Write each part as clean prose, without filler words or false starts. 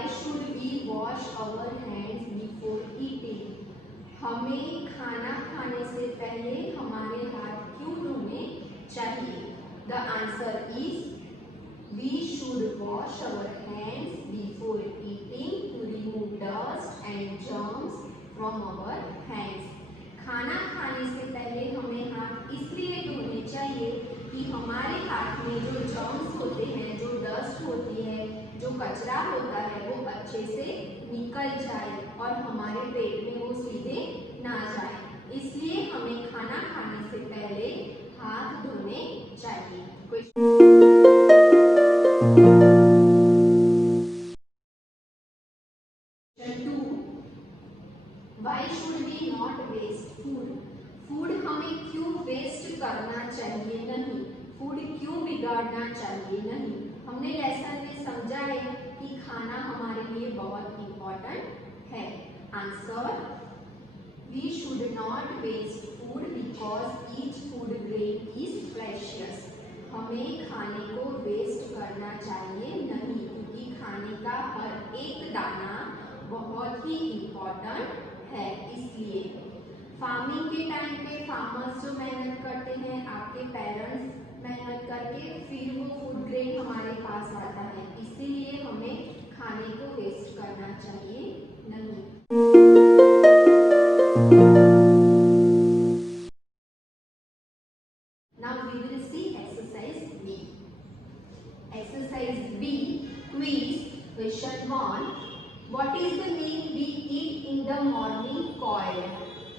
Why should we wash our hands before eating? हमें खाना खाने से पहले हमारे हाथ क्यों धोने चाहिए? The answer is we should wash our hands before eating to remove dust and germs from our hands. खाना खाने से पहले हमें हाथ इसलिए धोने चाहिए कि हमारे हाथ में जो जर्म्स होते हैं, जो डस्ट होती है, जो कचरा होता है, वो अच्छे से निकल जाए और हमारे पेट में वो सीधे ना जाए। इसलिए हमें खाना खाने से पहले हाथ धोने चाहिए। Why should we not waste food? Food हमें क्यों वेस्ट करना चाहिए नहीं? फूड क्यों बिगाड़ना चाहिए नहीं? हमने लेसन में समझा है कि खाना हमारे लिए बहुत इम्पोर्टेंट है। Answer, we should not waste food because each food grain is precious. हमें खाने को वेस्ट करना चाहिए नहीं, क्योंकि खाने का हर एक दाना बहुत ही इम्पोर्टेंट है। इसलिए फार्मिंग के टाइम पे फार्मर्स जो मेहनत करते हैं, आपके पेरेंट्स मेहनत करके फिर वो फूड ग्रेन हमारे पास आता है, इसीलिए हमें खाने को वेस्ट करना चाहिए नहीं। Now we will see exercise B. Exercise B, quiz, question 1. What is the meal we eat in the morning called?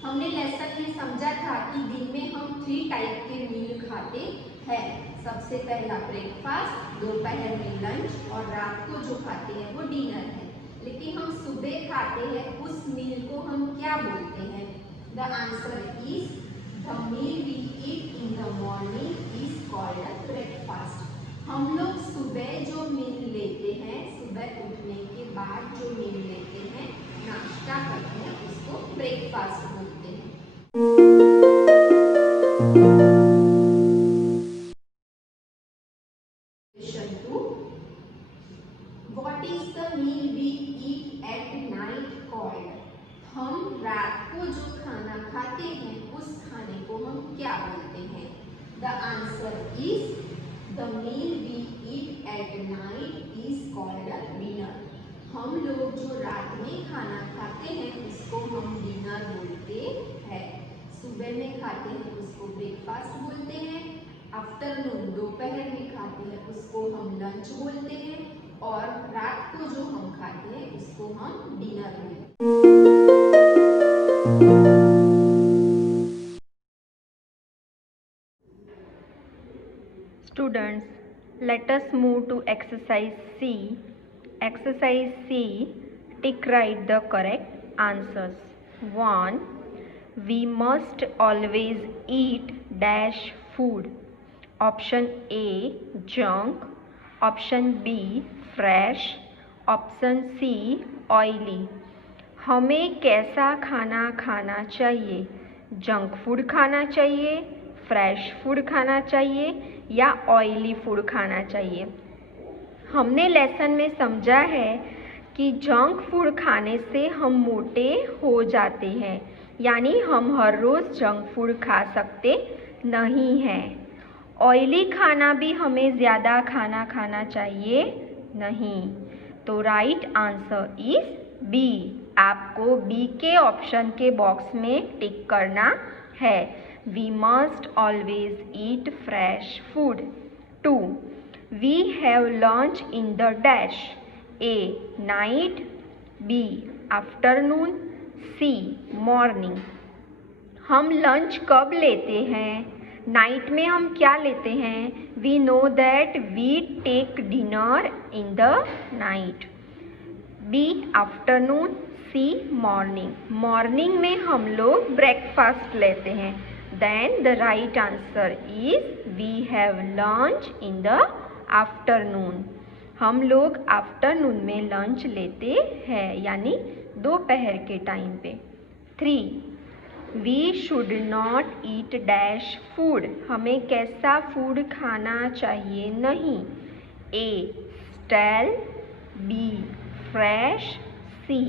हमने लेसन में समझा था कि दिन में हम 3 टाइप के मील खाते हैं। सबसे पहला ब्रेकफास्ट, दोपहर में लंच और रात को जो खाते हैं वो डिनर है। लेकिन हम सुबह खाते हैं, उस मील को हम क्या बोलते हैं? The answer is the meal we eat in the morning is called a breakfast. हम लोग सुबह जो मील लेते हैं, सुबह उठने के बाद जो मील लेते हैं, नाश्ता करते हैं, उसको ब्रेकफास्ट बोलते हैं। Question 2, what is the meal we eat at night called? हम रात को जो खाना खाते हैं, उस खाने को हम क्या बोलते हैं? The answer is the meal we eat at night is called a dinner. हम लोग जो रात में खाना खाते हैं, उसको हम डिनर बोलते हैं। सुबह में खाते हैं उसको ब्रेकफास्ट बोलते हैं, आफ्टरनून दोपहर में खाते हैं उसको हम लंच बोलते हैं, और रात को जो हम खाते हैं उसको हम डिनर बोलते हैं। Students, let us move to exercise C. Exercise C, tick write the correct answers. 1. We must always eat dash food. Option A, junk. Option B, fresh. Option C, oily. हमें कैसा खाना खाना चाहिए? जंक फूड खाना चाहिए, fresh food खाना चाहिए या ऑयली फूड खाना चाहिए? हमने लेसन में समझा है कि जंक फूड खाने से हम मोटे हो जाते हैं, यानी हम हर रोज़ जंक फूड खा सकते नहीं हैं। ऑयली खाना भी हमें ज़्यादा खाना खाना चाहिए नहीं। तो राइट आंसर इज बी। आपको बी के ऑप्शन के बॉक्स में टिक करना है। We must always eat fresh food. 2. We have lunch in the dash. A. Night. B. Afternoon. C. Morning. हम लंच कब लेते हैं? नाइट में हम क्या लेते हैं? We know that we take dinner in the night. B. Afternoon. C. Morning. Morning में हम लोग ब्रेकफास्ट लेते हैं। Then the right answer is we have lunch in the afternoon. हम लोग आफ्टरनून में लंच लेते हैं, यानी दोपहर के टाइम पे। 3. We should not eat dash food. हमें कैसा फूड खाना चाहिए नहीं? A. Stale. B. Fresh, C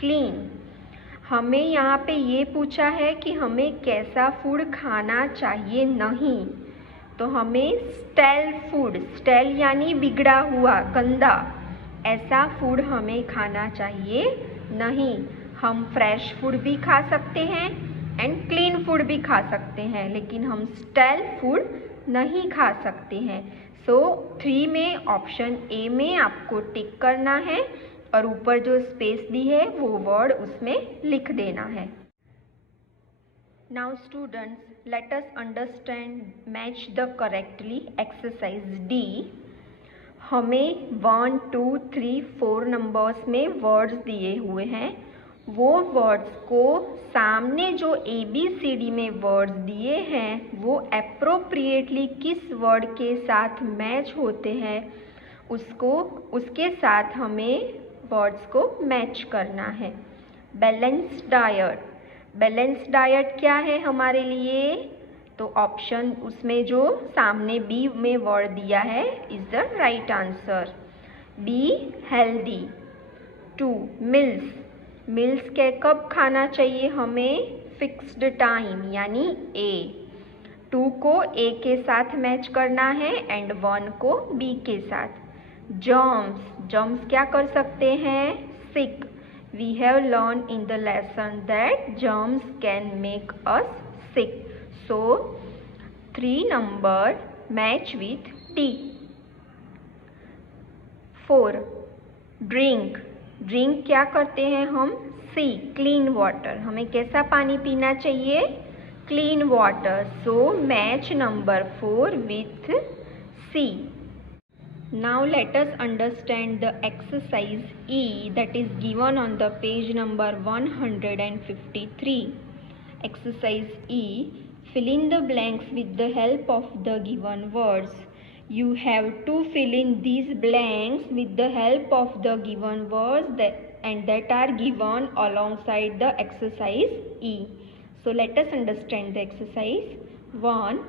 clean. हमें यहाँ पे ये पूछा है कि हमें कैसा फूड खाना चाहिए नहीं, तो हमें स्टेल फूड, स्टेल यानी बिगड़ा हुआ, गंदा, ऐसा फूड हमें खाना चाहिए नहीं। हम फ्रेश फूड भी खा सकते हैं एंड क्लीन फूड भी खा सकते हैं, लेकिन हम स्टेल फूड नहीं खा सकते हैं। सो 3 में ऑप्शन ए में आपको टिक करना है और ऊपर जो स्पेस दी है वो वर्ड उसमें लिख देना है। Now students, late us understand match the correctly exercise D. हमें 1, 2, 3, 4 नंबर्स में वर्ड्स दिए हुए हैं। वो वर्ड्स को सामने जो ABCD में वर्ड्स दिए हैं वो एप्रोप्रिएटली किस वर्ड के साथ मैच होते हैं उसके साथ हमें वर्ड्स को मैच करना है। बैलेंस डाइट, बैलेंस डाइट क्या है हमारे लिए? तो ऑप्शन उसमें जो सामने बी में वर्ड दिया है is the right answer. Be healthy. 2 mills, mills के कब खाना चाहिए हमें? फिक्स्ड टाइम यानी ए। 2 को ए के साथ मैच करना है एंड 1 को बी के साथ। जर्म्स, जर्म्स क्या कर सकते हैं? Sick. We have learn in the lesson that germs can make us sick. So 3 number match with D. 4 drink, drink क्या करते हैं हम? C clean water. हमें कैसा पानी पीना चाहिए? Clean water. So match number 4 with C. Now let us understand the exercise E that is given on the page number 153. Exercise E, fill in the blanks with the help of the given words. You have to fill in these blanks with the help of the given words that are given alongside the exercise E. So let us understand the exercise. 1.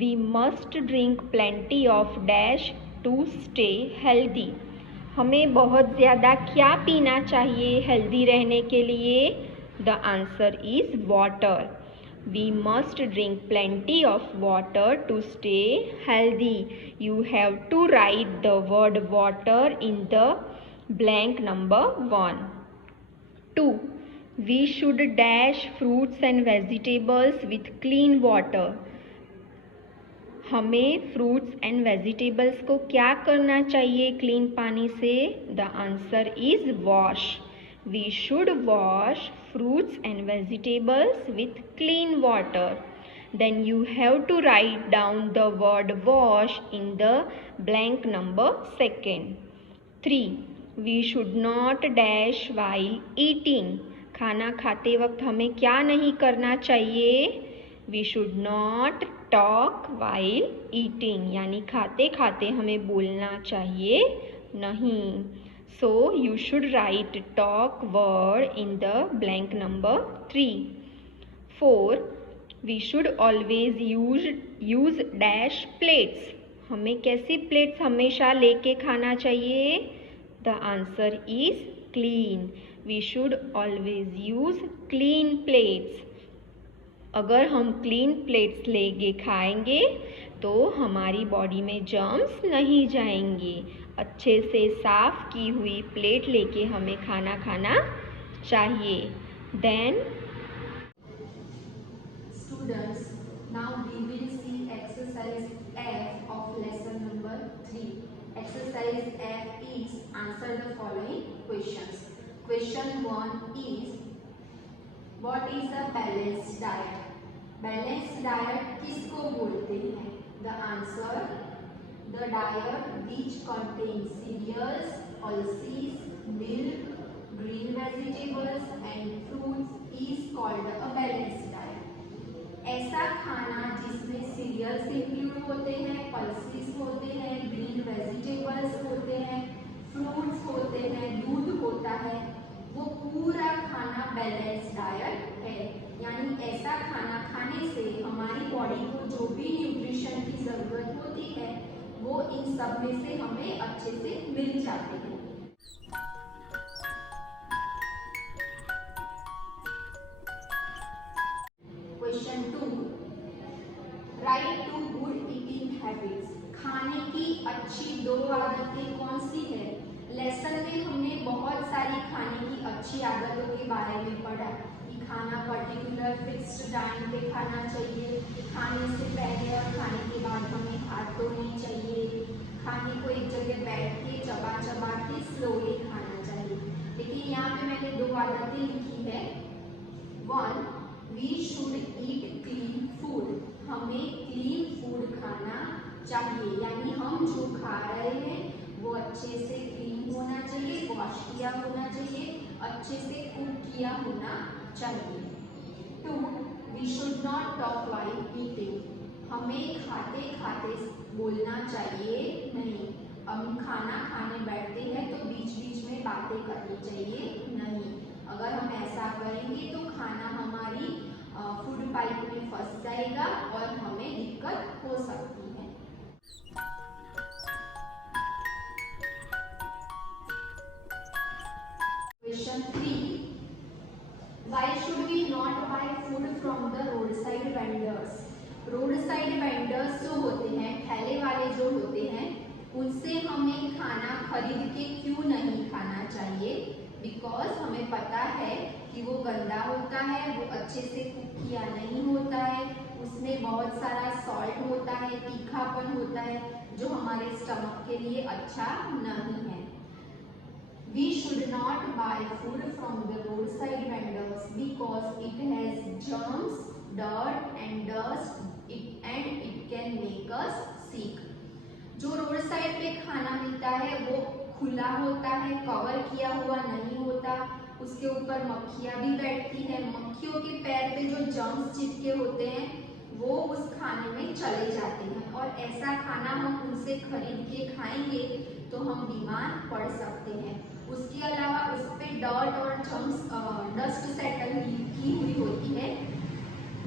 We must drink plenty of dash to stay healthy. हमें बहुत ज़्यादा क्या पीना चाहिए healthy रहने के लिए? The answer is water. We must drink plenty of water to stay healthy. You have to write the word water in the blank number 1. 2. We should dash fruits and vegetables with clean water. हमें fruits and vegetables को क्या करना चाहिए clean पानी से? The answer is wash. We should wash fruits and vegetables with clean water. Then you have to write down the word wash in the blank number 2. 3. We should not dash while eating. खाना खाते वक्त हमें क्या नहीं करना चाहिए? We should not talk while eating. यानी खाते खाते हमें बोलना चाहिए नहीं. So you should write talk word in the blank number 3. 4. We should always use dash plates. हमें कैसी प्लेट्स हमेशा लेके खाना चाहिए? The answer is clean. We should always use clean plates. अगर हम क्लीन प्लेट्स लेके खाएंगे तो हमारी बॉडी में जर्म्स नहीं जाएंगे. अच्छे से साफ की हुई प्लेट लेके हमें खाना खाना चाहिए. Then Students, now we will see exercise F of lesson number 3. Exercise F is answer the following questions. Question 1 is, what is a balanced diet? Balanced diet किसको बोलते हैं? The answer, the diet which contains cereals, pulses, milk, green vegetables and fruits is called a balanced diet. ऐसा खाना जिसमें serials include होते हैं, pulses होते हैं, ग्रीन वेजिटेबल्स होते हैं, फ्रूट्स होते हैं, दूध होता है, वो पूरा खाना बैलेंस डाइट है. यानी ऐसा खाना खाने से हमारी बॉडी को जो भी न्यूट्रिशन की ज़रूरत होती है वो इन सब में से हमें अच्छे से मिल जाते हैं. अच्छी 2 आदतें कौन सी है? लेसन में हमने बहुत सारी खाने की अच्छी आदतों के बारे में पढ़ा कि खाना पर्टिकुलर फिक्स्ड टाइम पे खाना चाहिए, खाने से पहले और खाने के बाद हमें हाथ धोने चाहिए, खाने को एक जगह बैठ के चबा चबा के स्लोली खाना चाहिए। लेकिन यहाँ पे मैंने 2 आदतें लिखी है। 1, we should eat clean food, हमें क्लीन फूड खाना चाहिए, यानी हम जो खा रहे हैं वो अच्छे से क्लीन होना चाहिए, वॉश किया होना चाहिए, अच्छे से कुक किया होना चाहिए। 2, we should not talk while eating, हमें खाते खाते बोलना चाहिए नहीं, हम खाना खाने बैठते हैं तो बीच बीच में बातें करनी चाहिए नहीं। अगर हम ऐसा करेंगे तो खाना हमारी फूड पाइप में फंस जाएगा और हमें दिक्कत हो सकती है। Question 3, why should we not buy food from the road side vendors? Road side vendors जो होते हैं, ठेले वाले जो होते हैं, उनसे हमें खाना खरीद के क्यों नहीं खाना चाहिए? बिकॉज हमें पता है कि वो गंदा होता है, वो अच्छे से कुक किया नहीं होता है, उसमें बहुत सारा सॉल्ट होता है, तीखापन होता है, जो हमारे स्टमक के लिए अच्छा नहीं है। We should not buy food from the roadside vendors because it has germs, dirt and dust and it can make us sick. जो रोड साइड पे खाना मिलता है वो खुला होता है, कवर किया हुआ नहीं होता, उसके ऊपर मक्खियाँ भी बैठती है, मक्खियों के पैर पे जो जर्म्स चिपके होते हैं वो उस खाने में चले जाते हैं, और ऐसा खाना हम उनसे खरीद के खाएंगे तो हम बीमार पड़ सकते हैं। उसके अलावा उस पर डर्ट और जर्म्स डस्ट सेटल की हुई होती है,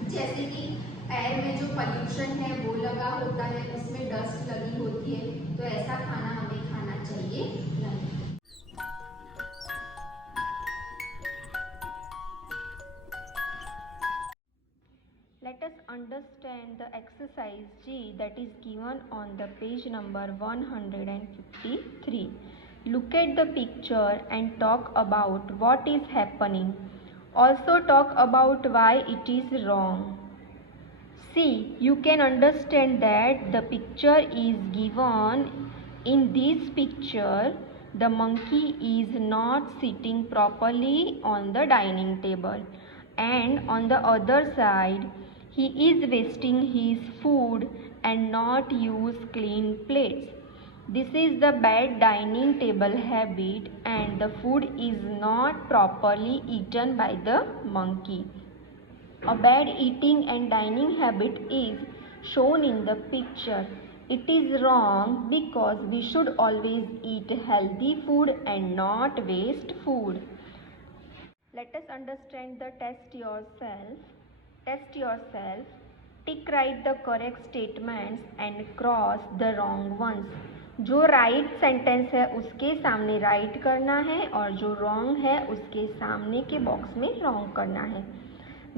जैसे कि एयर में जो पॉल्यूशन है वो लगा होता है, उसमें डस्ट लगी होती है, तो ऐसा खाना हमें खाना चाहिए नहीं। Let us understand the exercise G that is given on the page number 153. Look at the picture and talk about what is happening. Also talk about why it is wrong. See, you can understand that the picture is given. In this picture, the monkey is not sitting properly on the dining table, and on the other side, he is wasting his food and not use clean plates. This is the bad dining table habit, and the food is not properly eaten by the monkey. A bad eating and dining habit is shown in the picture. It is wrong because we should always eat healthy food and not waste food. Let us understand the test yourself. Test yourself. Tick write the correct statements and cross the wrong ones. जो right sentence है उसके सामने right करना है और जो wrong है उसके सामने के बॉक्स में रॉन्ग करना है.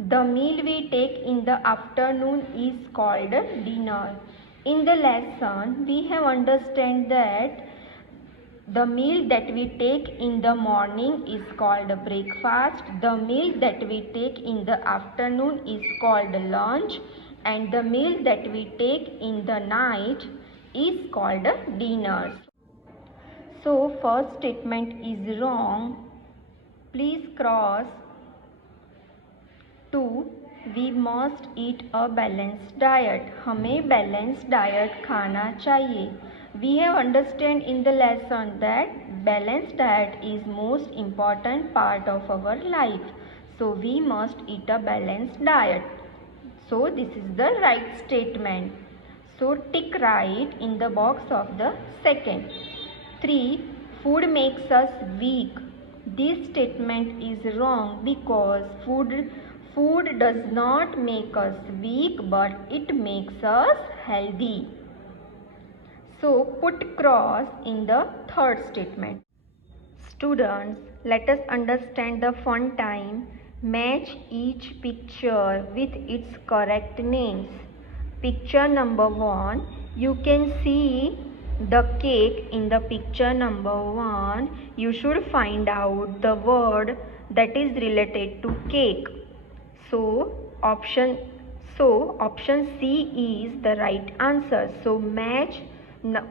The meal we take in the afternoon is called dinner. In the lesson, we have understand that the meal that we take in the morning is called breakfast. The meal that we take in the afternoon is called lunch, and the meal that we take in the night is called dinner. So first statement is wrong. Please cross. 2. We must eat a balanced diet. हमें balanced diet खाना चाहिए. We have understand in the lesson that balanced diet is most important part of our life. So we must eat a balanced diet. So this is the right statement. So tick right in the box of the second. 3. Food makes us weak. This statement is wrong because food does not make us weak, but it makes us healthy. So put cross in the third statement. Students, let us understand the fun time. Match each picture with its correct names. Picture number 1, you can see the cake in the picture number 1, you should find out the word that is related to cake. So option C is the right answer. So match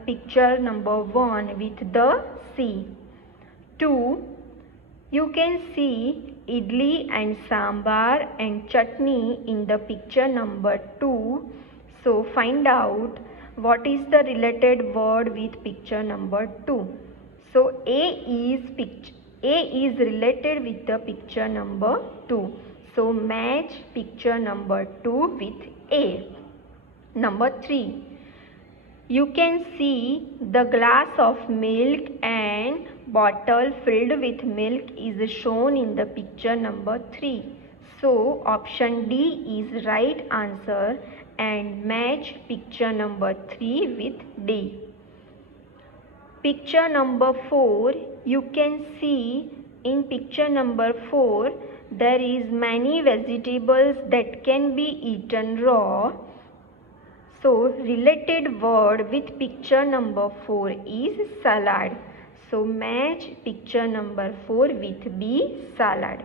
picture number 1 with the C. 2. You can see idli and sambar and chutney in the picture number 2. So find out what is the related word with picture number 2. So A is related with the picture number 2. So match picture number 2 with A. Number 3. You can see the glass of milk and bottle filled with milk is shown in the picture number 3. So option D is right answer and match picture number 3 with D. Picture number 4, you can see in picture number 4 there is many vegetables that can be eaten raw. So related word with picture number 4 is salad. So match picture number 4 with B, salad.